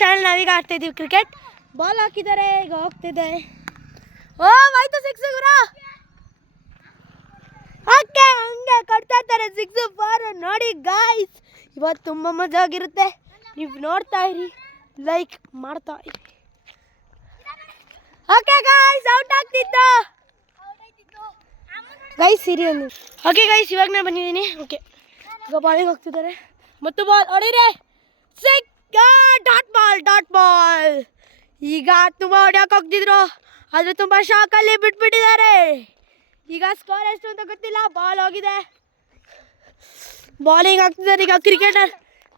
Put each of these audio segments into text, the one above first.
Channel ನಾವೀಗ ಆಡ್ತಾ ಇದೀವಿ ಕ್ರಿಕೆಟ್. ಬಾಲ್ ಹಾಕಿದ್ದಾರೆ, ಈಗ ಹೋಗ್ತಿದೆ. ಓ ಆಯ್ತು, ಸಿಕ್ಸ್ ಗುರ. ಓಕೆ, ಹಂಗೆ ಕಟ್ತಾ ಇದ್ದಾರೆ ಸಿಕ್ಸ್ ಫಾರ್. ನೋಡಿ ಗಾಯ್ಸ್, ಇವತ್ತು ತುಂಬ ಮಜಾ ಆಗಿರುತ್ತೆ. ನೀವು ನೋಡ್ತಾ ಇರಿ, ಲೈಕ್ ಮಾಡ್ತಾ ಇರಿ. ಓಕೆ ಗಾಯ್ಸ್, ಔಟ್ ಆಗ್ತಿತ್ತು ಗೈಸ್, ಸಿರಿ ಒಂದು. ಓಕೆ ಗೈಸ್, ಇವಾಗ ನಾನು ಬಂದಿದ್ದೀನಿ. ಓಕೆ, ಈಗ ಬಾಲಿಗೆ ಹೋಗ್ತಿದ್ದಾರೆ ಮತ್ತು ಬಾಲ್ ಹೊಡೀರಿ. Dot ball. ಈಗ ತುಂಬ ಹೊಡ್ಯಕ್ಕೆ ಹೋಗ್ತಿದ್ರು, ಆದರೆ ತುಂಬ ಶಾಕಲ್ಲಿ ಬಿಟ್ಬಿಟ್ಟಿದ್ದಾರೆ. ಈಗ ಸ್ಕೋರ್ ಎಷ್ಟು ಅಂತ ಗೊತ್ತಿಲ್ಲ. ಬಾಲ್ ಹೋಗಿದೆ, ಬಾಲಿಂಗ್ ಆಗ್ತಿದ್ದಾರೆ. ಈಗ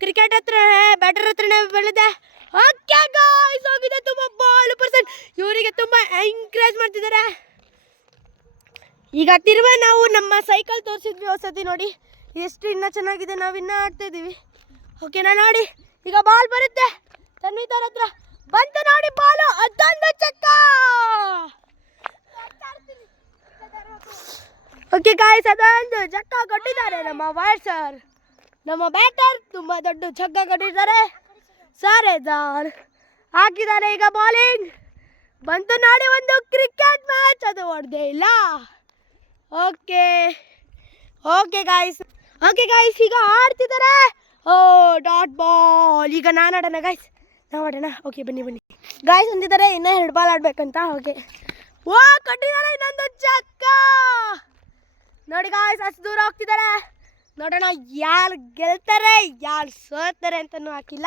ಕ್ರಿಕೆಟ್ ಹತ್ರ ಬ್ಯಾಟರ್ ಹತ್ರನೇ ಬೆಳೆದಿದೆ. ಓಕೆ ಗಾಯ್ಸ್, ಹೋಗಿದೆ ತುಂಬ ಬಾಲ್ ಪರ್ಸೆಂಟ್. ಇವರಿಗೆ ತುಂಬ ಎಂಕರೇಜ್ ಮಾಡ್ತಿದ್ದಾರೆ. ಈಗ ತಿರುವೆ ನಾವು ನಮ್ಮ ಸೈಕಲ್ ತೋರಿಸಿದ್ವಿ ಹೊಸತಿ, ನೋಡಿ ಎಷ್ಟು ಇನ್ನೂ ಚೆನ್ನಾಗಿದೆ. ನಾವು ಇನ್ನೂ ಆಡ್ತಾ ಇದ್ದೀವಿ. ಓಕೆನಾ, ನೋಡಿ ಈಗ ಬಾಲ್ ಬರುತ್ತೆ ತನ್ವಿತ್ ಅವ್ರ ಹತ್ರ. ಬಂತು ನೋಡಿ ಬಾಲು, ಅದೊಂದು ಚಕ್ಕ. ಓಕೆ ಗಾಯ್ಸ್, ಅದೊಂದು ಚಕ್ಕ ಕೊಟ್ಟಿದ್ದಾರೆ ನಮ್ಮ ವೈರ್ ಸರ್. ನಮ್ಮ ಬ್ಯಾಟರ್ ತುಂಬ ದೊಡ್ಡ ಚಕ್ಕ ಕೊಟ್ಟಿದ್ದಾರೆ. ಸಾರೇದಾರ್ ಹಾಕಿದ್ದಾರೆ. ಈಗ ಬಾಲಿಂಗ್ ಬಂತು ನೋಡಿ, ಒಂದು ಕ್ರಿಕೆಟ್ ಮ್ಯಾಚ್. ಅದು ಹೊಡೆದೇ ಇಲ್ಲ. ಓಕೆ ಗಾಯ್ಸ್, ಈಗ ಆಡ್ತಿದ್ದಾರೆ. ಓ ಡಾಟ್ ಬಾಲ್. ಈಗ ನಾನು ಆಡೋಣ ಗಾಯ್ಸ್, ನಾವು ಆಡೋಣ. ಓಕೆ ಬನ್ನಿ ಗಾಯ್ಸ್, ಅಂದಿದ್ದಾರೆ ಇನ್ನೂ 2 ಬಾಲ್ ಆಡಬೇಕಂತ. ಓಕೆ, ಓ ಕಟ್ಟಿದ್ದಾರೆ ಇನ್ನೊಂದು ಚಕ್ಕ. ನೋಡಿ ಗಾಯ್ಸ್, ಅಷ್ಟು ದೂರ ಹೋಗ್ತಿದ್ದಾರೆ. ನೋಡೋಣ ಯಾರು ಗೆಲ್ತಾರೆ ಯಾರು ಸೋತ್ತಾರೆ ಅಂತಲೂ ಹಾಕಿಲ್ಲ.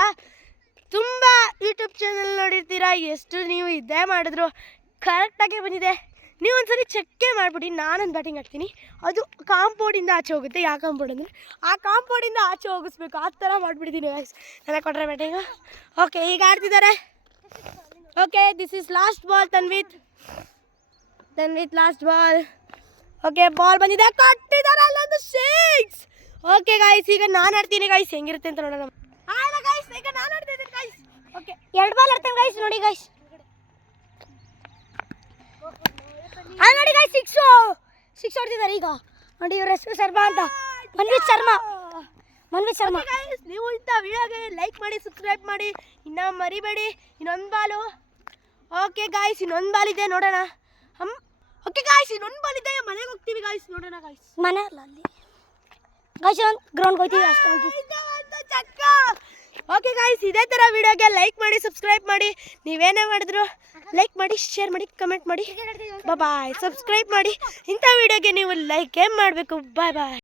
ತುಂಬ ಯೂಟ್ಯೂಬ್ ಚಾನಲ್ ನೋಡಿರ್ತೀರ, ಎಷ್ಟು ನೀವು ಇದೇ ಮಾಡಿದ್ರು ಕರೆಕ್ಟಾಗಿ ಬಂದಿದೆ. ನೀವು ಒಂದ್ಸರಿ ಚೆಕ್ಕೇ ಮಾಡಿಬಿಡಿ. ನಾನೊಂದು ಬ್ಯಾಟಿಂಗ್ ಹಾಕ್ತೀನಿ, ಅದು ಕಾಂಪೌಂಡಿಂದ ಆಚೆ ಹೋಗುತ್ತೆ. ಯಾವ ಕಾಂಪೌಂಡ್ ಅಂದರೆ ಆ ಕಾಂಪೌಂಡಿಂದ ಆಚೆ ಹೋಗಿಸ್ಬೇಕು, ಆ ಥರ ಮಾಡಿಬಿಟ್ಟಿದ್ದೀನಿ ಗೈಸ್. ನನಗೆ ಕೊಟ್ಟರೆ ಬ್ಯಾಟಿಂಗು. ಓಕೆ, ಈಗ ಆಡ್ತಿದ್ದಾರೆ. Okay, this is last ball. Tanvith last ball. Okay, ball ಬಂದಿದೆ, ಕಟ್ಟಿದ್ದಾರೆ ಅಲ್ಲೊಂದು ಸಿಕ್ಸ್. ಓಕೆ ಗಾಯ್ಸ್, ಈಗ ನಾನು ಆಡ್ತೀನಿ ಗೈಸ್, ಹೆಂಗಿರುತ್ತೆ ಅಂತ ನೋಡೋಣ. ಆಯ್ತು ಗೈಸ್, ಈಗ ನಾನು ಆಡ್ತಿದ್ದೀನಿ ಗೈಸ್. ಓಕೆ, 2 ಬಾಲ್ ಆಡ್ತೇನೆ ಗೈಸ್. ನೋಡಿ ಗೈಸ್, ನೋಡಿ ಗೈಸ್, ಸಿಕ್ಸ್ ಹೊಡ್ತಿದ್ದಾರೆ. ಈಗ ನೋಡಿ, ಇವ್ರ ಹೆಸರು ಶರ್ಮಾ ಅಂತ, ಮನ್ವಿತ್ ಶರ್ಮಾ. ನೀವು ಇಂಥ ವಿಡಿಯೋಗೆ ಲೈಕ್ ಮಾಡಿ, ಸಬ್ಸ್ಕ್ರೈಬ್ ಮಾಡಿ, ಇನ್ನೂ ಮರಿಬೇಡಿ. ಇನ್ನೊಂದು ಬಾಲು. ಓಕೆ ಗಾಯ್ಸ್, ಇನ್ನೊಂದು ಬಾಲ್ ಇದೆ, ನೋಡೋಣ. ಓಕೆ ಗಾಯ್ಸ್, ಇನ್ನೊಂದು ಬಾಲ್ ಇದೆ, ಮನೆಗೆ ಹೋಗ್ತೀವಿ ಗಾಯ್ಸ್. ನೋಡೋಣ ಗಾಯ್ಸ್, ಮನೆ ಅಲ್ಲ ಅಲ್ಲಿ ಗಾಯ್ಸ್, ಗ್ರೌಂಡ್ಗೆ ಹೋಗ್ತೀವಿ ಅಷ್ಟೇ. ಓಕೆ ಗಾಯ್ಸ್, ಇದೇ ಥರ ವಿಡಿಯೋಗೆ ಲೈಕ್ ಮಾಡಿ, ಸಬ್ಸ್ಕ್ರೈಬ್ ಮಾಡಿ. ನೀವೇನೇ ಮಾಡಿದ್ರು ಲೈಕ್ ಮಾಡಿ, ಶೇರ್ ಮಾಡಿ, ಕಮೆಂಟ್ ಮಾಡಿ. ಬಾಯ್. ಸಬ್ಸ್ಕ್ರೈಬ್ ಮಾಡಿ. ಇಂಥ ವಿಡಿಯೋಗೆ ನೀವು ಲೈಕ್ ಏನು ಮಾಡಬೇಕು. ಬಾಯ್.